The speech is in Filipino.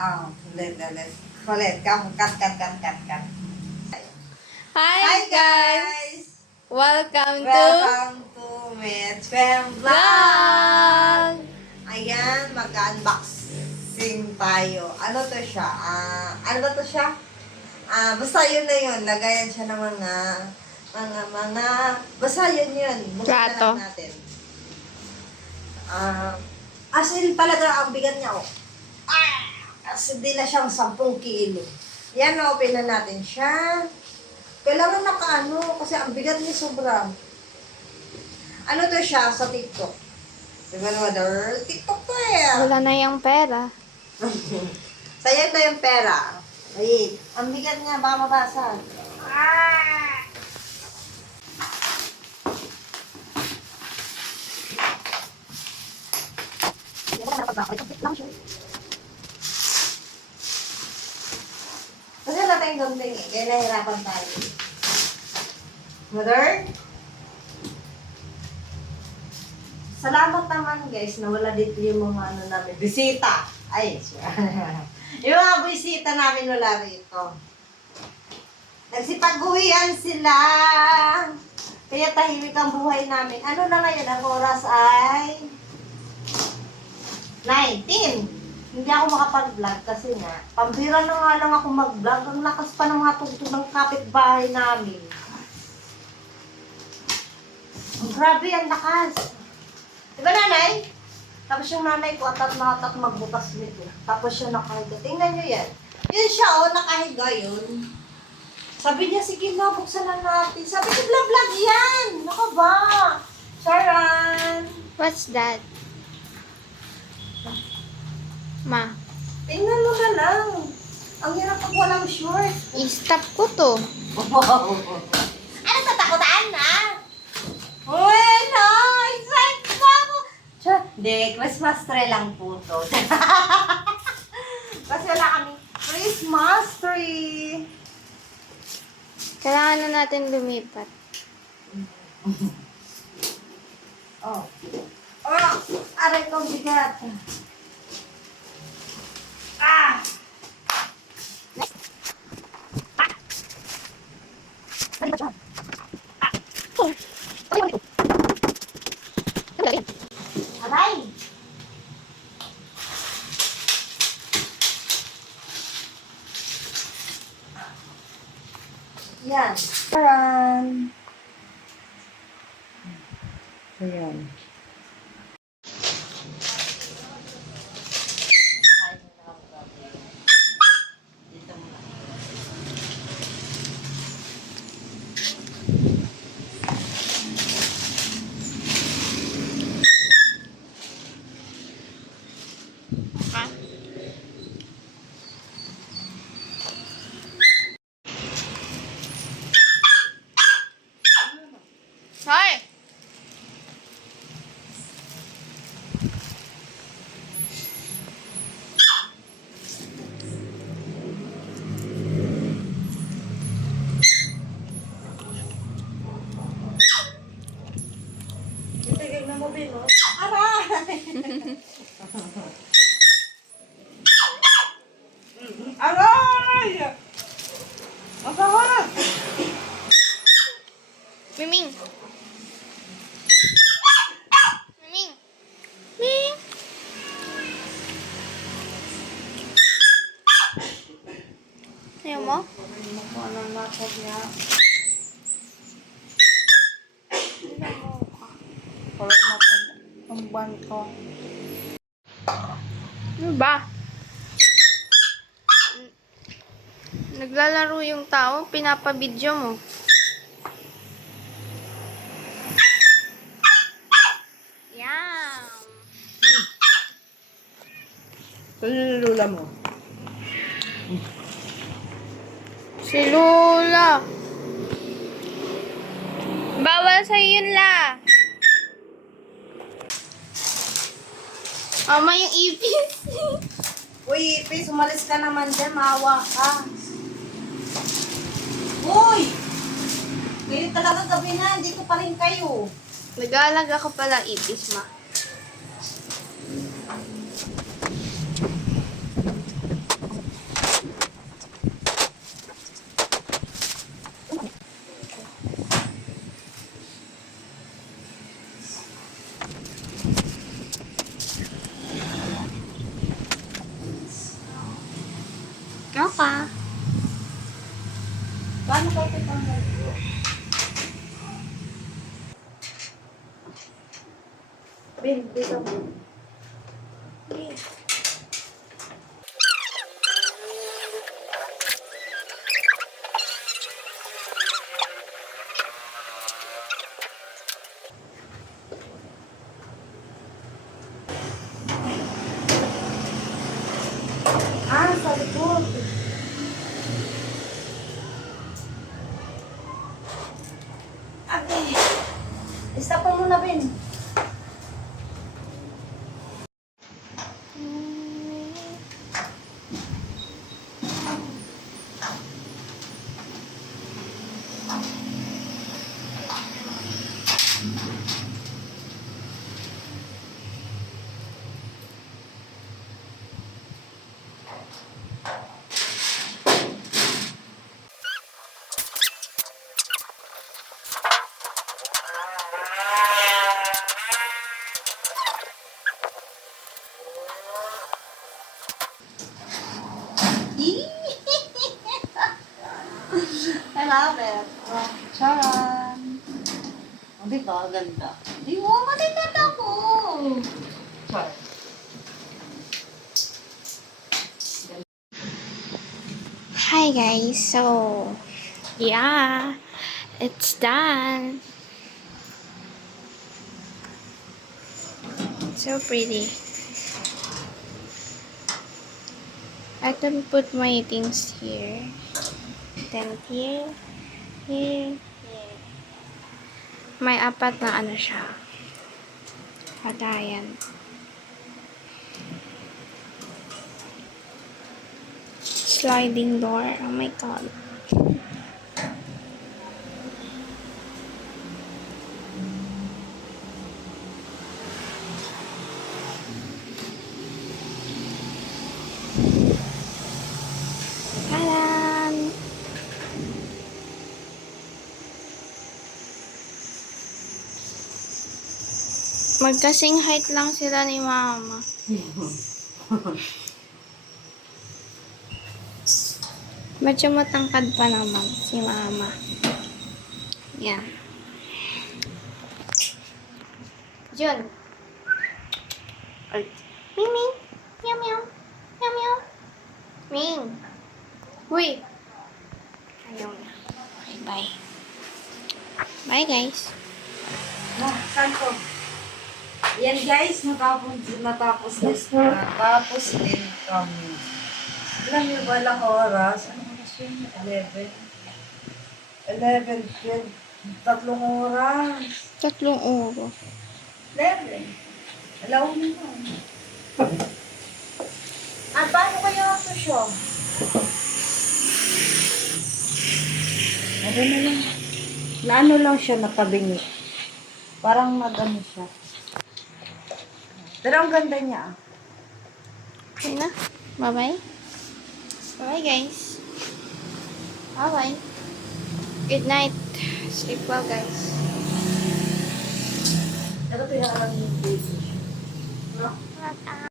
Ulit. Ulit. Cut. Hi Hi guys! guys! Welcome Welcome to Mitch Fem Vlog! Vlog! Ayan, mag-unboxing tayo. Ano to siya? Ano ba to siya? Basta yun na yun. Lagayan siya ng basta yun. Buksan na Plato. lang natin. As in talaga ang bigat niya, oh. Kasi di na siyang 10 kilo. Yan, open na natin siya. Kailangan nakaano, kasi ang bigat niya sobra. Ano to siya sa TikTok? Diba mother? TikTok to eh. Wala na yung pera. Sayang na yung pera. Ay, ang bigat niya, baka mabasa. Kasi wala tayong dumpling eh, kaya nahirapan tayo. Mother? Salamat naman guys na wala dito yung mga ano namin. Bisita! Ay, yung mga bisita namin wala rito. Nagsipag-uwian sila. Kaya tahimik ang buhay namin. Ano na ngayon? Ang oras ay 19. Hindi ako makapag-vlog kasi nga, pambira na nga lang ako mag-vlog. Ang lakas pa ng mga tugtog ng kapitbahay namin. Grabe, ang lakas. Diba nanay? Tapos yung nanay ko atat na atat magbukas nito. Tapos siya nakahiga. Tingnan nyo yan. Yun siya, oh, nakahiga yun. Sabi niya, sige na, buksan na natin. Sabi ko, vlog yan. Naka ba? Sharon. What's that? Ma, Tingnan mo na lang. Ang hirap pag walang short. i-stop ko to. Ano tatakutan na? Uy, no! Excited pa ako! Hindi, Christmas tree lang po to. Kasi wala kami Christmas tree. Kailangan na natin lumipat. Oh. Oh! Aray kong bigat. Ah! Aray! Yan. Taran! Ayan. Dito muna. Hoy! Itigil na mo, Bino. Aray! Aray! Ang sahara! Miming! Miming! Ming! Ayaw mo? Ano na ko niya? Ayaw mo ka. Wala na ko. Ang ban ko. Ano ba? Naglalaro yung tao, pinapabidyo mo. Yum! Ito yung lula mo. Si Lola. Bawal sa'yo yun, La. Ama yung ipis. Uy, Ipis, umalis ka naman dyan. Maawa ka. Uy! Ngayon talaga gabi na. Hindi ko pa rin kayo. Nag-aalaga ko pala ipis, ma. Okay. Paano kayo tatanggal ko? Bin, dito mo. Bin. Ah, sa likod. Okay. Stop mo muna, Ben. I love it. Oh, charan. Oh, di ba? Ganda. Di mo, matitad ako. Char. Hi guys, so yeah, it's done. So pretty. I can put my things here. Then here, here. May apat na ano siya. Patayan. Sliding door. Oh my god. Tadan! Magkasing height lang sila ni mama. Medyo matangkad pa naman si mama. Yan. Jun. Ay. Ming Ming. Meow meow. Meow meow. Ming. Huy. Ayaw na. Okay, bye. Bye guys. Ah, saan ko? Yan guys, natapos din kami. Alam niyo ba lang oras? Ano oras yun? 11. 11, 12, 3 oras. 3 oras. 11. Alaw mo na. Ah, paano kaya ito siya? Ano na lang. Naano lang siya nakabingi. Parang nag-ano siya. Pero ang ganda niya. Okay na. Bye-bye. Bye guys. Bye-bye. Good night. Sleep well guys. Pero kaya lang yung baby. No? Bye-bye.